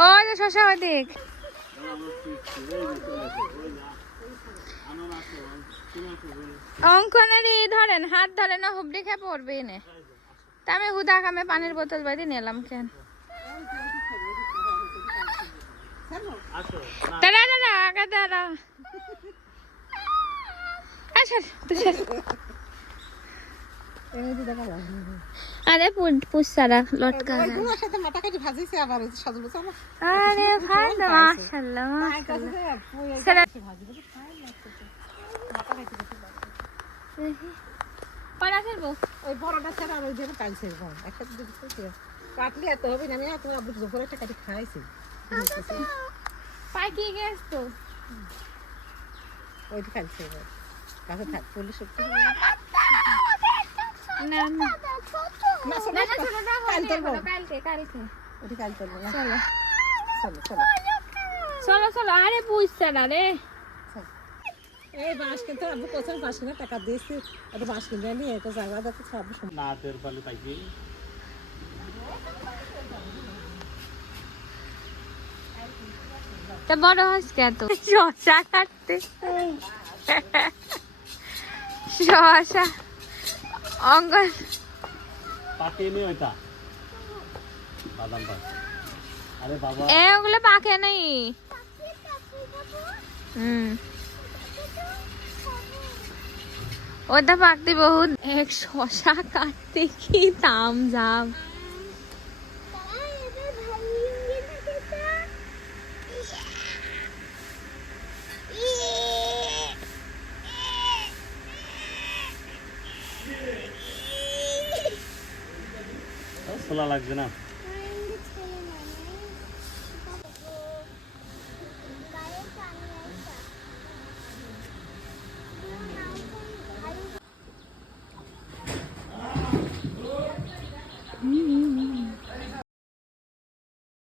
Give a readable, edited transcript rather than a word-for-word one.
ও যে শশা ওদিক অঙ্কনের ধরেন হাত ধরে না হুবড়ি খেয়ে পড়বে এনে তা আমি হুদা কামে পানির বোতল বাড়ি নিলাম কেন দাঁড়া দাঁড়া আগে দাঁড়া আরে পুষারা লটকা ওইগুলোর সাথে মাথা কেটে ভাজিছে আবার ওই সাজু বছর আরে ভাই না মাশাআল্লাহ পড়া ফেলবো ওই বড়টা ছাড়া আর ওই যে কালছে একসাথে দিতে কাটলি এত হবে না আমি তোমার আব্বু দুপুরে একটা কাটি খাইছি পাকি গেছ তো ওইটা কালছে কাছে থাক পুলিশ সত্যি না না না ছোটটা কালকে কালকে ওইটা কাল চলবে না চলো চলো চলো চলো চলো আরে বুঝছে না রে এই বাস কিনতে আব্বু কোথায় বাস কিনে টাকা দিয়েছি এটা বাস কিনে নিয়ে তো জায়গা যাতে সব না তের পালে পাইছি তা বড় হস কে তো শশা কাটতে শশা অঙ্গন পাকে নে ওইটা বাদাম পাক আরে বাবা ওগুলো পাকে নাই ওটা পাকতে বহুত এক শশা কাটতে কি দাম যাম ছোলা লাগছে না